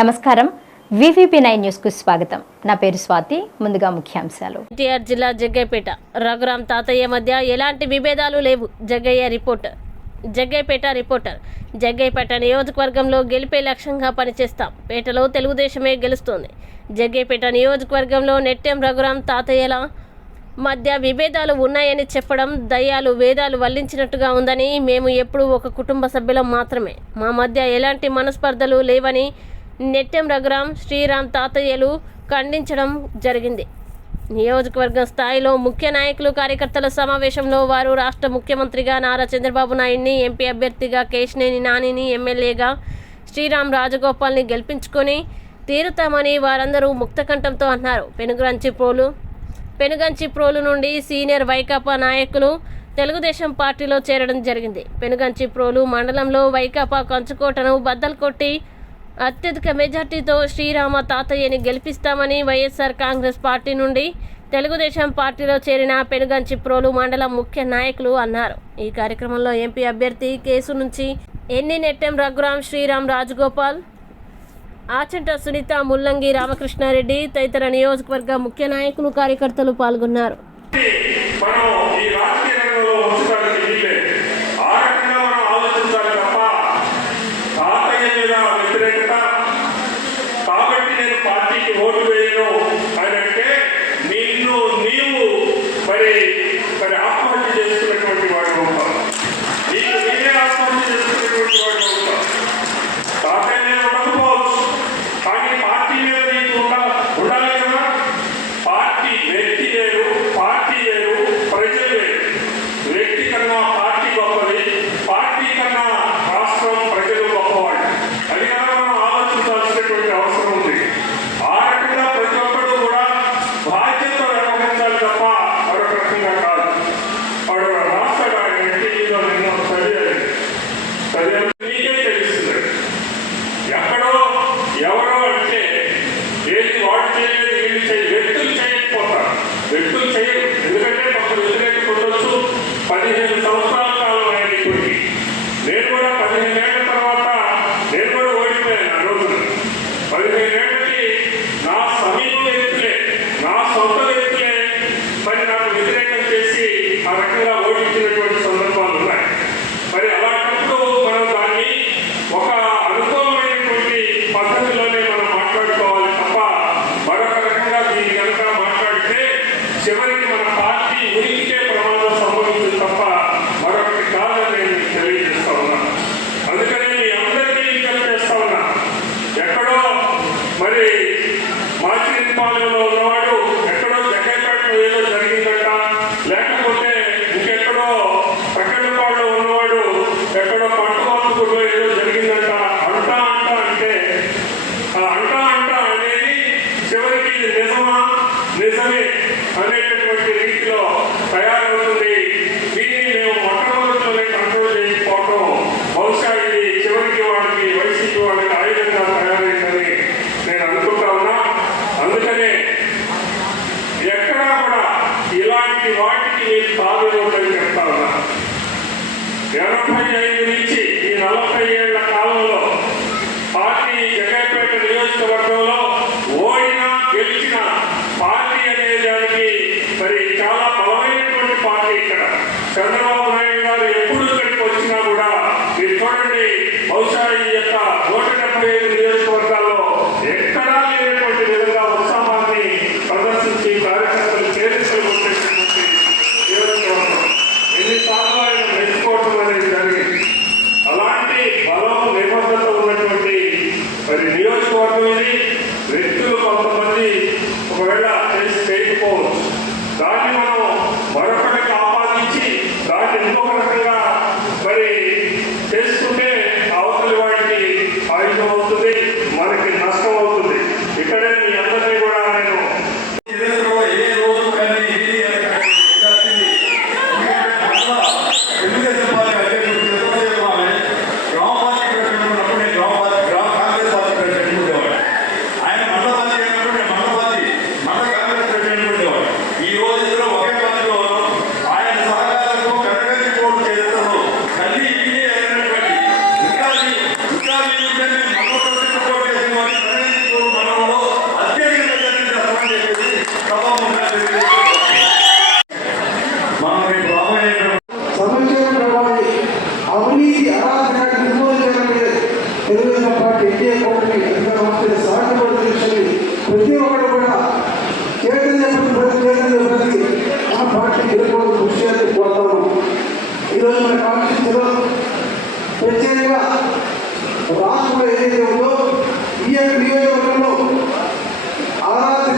నమస్కారం. VVP nine న్యూస్కు స్వాగతం. నా పేరు స్వాతి ముందుగా ముఖ్యాంశాలు. ఎన్టీఆర్ జిల్లా జగ్గైపేట రఘురాం తాతయ్య మధ్య ఎలాంటి విభేదాలు లేవు. జగ్గయ్య రిపోర్టర్. జగ్గైపేట రిపోర్టర్. జగ్గైపేట నియోజకవర్గంలో గెలిపే లక్ష్యంగా పనిచేస్తాం. పేటలో తెలుగుదేశమే గెలుస్తోంది. జగ్గైపేట నియోజకవర్గంలో నెట్టెం రఘురాం తాతయ్యల మధ్య విభేదాలు ఉన్నాయని చెప్పడం దయ్యాలు వేదాలు వల్లించినట్టుగా ఉందని మేము ఎప్పుడూ ఒక కుటుంబ సభ్యులం మాత్రమే. మా మధ్య ఎలాంటి మనస్పర్ధలు లేవని నెట్టెం రఘురాం శ్రీరామ్ తాతయ్యలు ఖండించడం జరిగింది. నియోజకవర్గం స్థాయిలో ముఖ్య నాయకులు కార్యకర్తల సమావేశంలో వారు రాష్ట్ర ముఖ్యమంత్రిగా నారా చంద్రబాబు నాయుడిని ఎంపీ అభ్యర్థిగా కేశినేని నానిని ఎమ్మెల్యేగా శ్రీరామ్ రాజగోపాల్ని గెలిపించుకొని తీరుతామని వారందరూ ముక్తకంఠంతో అన్నారు. పెనుగంచి ప్రోలు పెనుగంచి ప్రోలు నుండి సీనియర్ వైకాపా నాయకులు తెలుగుదేశం పార్టీలో చేరడం జరిగింది. పెనుగంచి ప్రోలు మండలంలో వైకాపా కంచుకోటను బద్దలు కొట్టి అత్యధిక మెజార్టీతో శ్రీరామ తాతయ్యని గెలిపిస్తామని వైఎస్ఆర్ కాంగ్రెస్ పార్టీ నుండి తెలుగుదేశం పార్టీలో చేరిన పెనుగంచి ప్రోలు మండలం ముఖ్య నాయకులు అన్నారు. ఈ కార్యక్రమంలో ఎంపీ అభ్యర్థి కేసు నుంచి ఎన్ని నెట్టెం రఘురాం శ్రీరామ్ రాజగోపాల్ ఆచంట సునీత ముల్లంగి రామకృష్ణారెడ్డి తదితర నియోజకవర్గ ముఖ్య నాయకులు కార్యకర్తలు పాల్గొన్నారు. పార్టీకి ఓటు ఎనభై ఐదు నుంచి ఈ నలభై ఏళ్ళ కాలంలో పార్టీ జగన్పేట నియోజకవర్గంలో ఓడినా గెలిచినా పార్టీ అనే దానికి మరి చాలా బలమైనటువంటి పార్టీ ఇక్కడ. చంద్రబాబు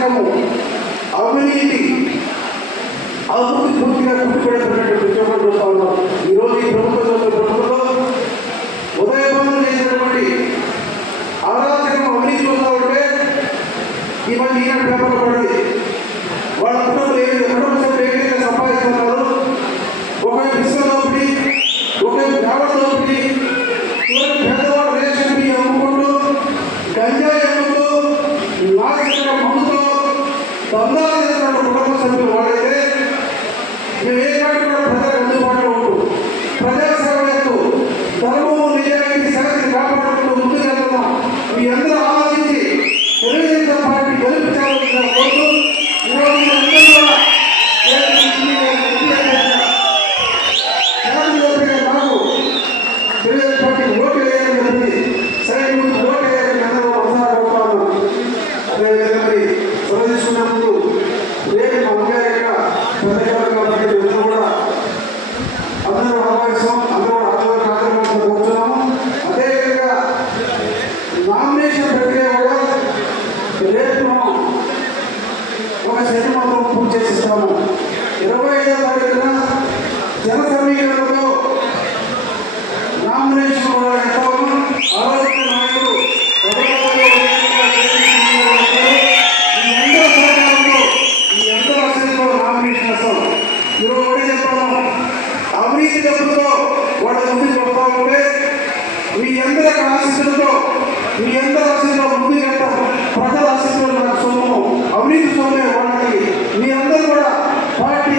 అరాచకము అవినీతి అభివృద్ధి పూర్తిగా గుర్తుపెడుతున్నట్టు ప్రతి చూస్తా ఉన్నాం. ఈరోజు ఈ ప్రభుత్వం ప్రభుత్వంలో ఉదయభవనం చేసినటువంటి అరాచకం అవినీతి చూస్తా ఉంటే ఈ మధ్య ఈనాడు పేపర్లో పడింది. వాళ్ళ కుటుంబం ఏ కుటుంబ సభ్యులు ఏ విధంగా సంపాదిస్తున్నారు ఒక విశ్వ దందాలు చేస్తున్న కుటుంబ సభ్యులు వాడైతే మేము ఏ కాటి కూడా ప్రజలకు అందుబాటులో ఉంటూ ప్రజా చేస్తూ ధర్మము నిజాయితీ శాంతిని కాపాడుకుంటూ ముందుకు మీ అందరూ ఆలోచించి తెలుగుదేశం పార్టీ గెలిపించాలని కోరుతూ ఈరోజు మీ అందరూ కూడా ఏ- ఈ- ఈ- శాంతియుతంగా నాకు తెలుగుదేశం పార్టీకి ఓటు వేయాలని చెప్పి సరే ముందు ఓటు వేయాలని అందరూ మనసారా కోరుతా ఉన్నాను అదేవిధంగా మరి సెలవు తీసుకునే ముందు రేపు మా అమ్మగారి యొక్క పథకాలు కాబట్టి అందరూ కూడా అందరూ ఆహ్వానిస్తాం అందరూ ఆదరణ కార్యక్రమంలో కూర్చున్నాము అదేవిధంగా నామినేషన్ ప్రక్రియ కూడా రేపు మనం ఒక శనివారం పూర్తి చేసిస్తాము ఇరవై ఐదో తారీఖున జన సమీకరణలో నామినేషన్ వ్యతిరేక రాజకీయంలో మీ ఎంత ఆశీస్సులో ముందు గంట ప్రజల ఆశీస్సులో నాకు సొమ్ము అవినీతి సొమ్మే ఉండడానికి మీ అందరూ కూడా పార్టీ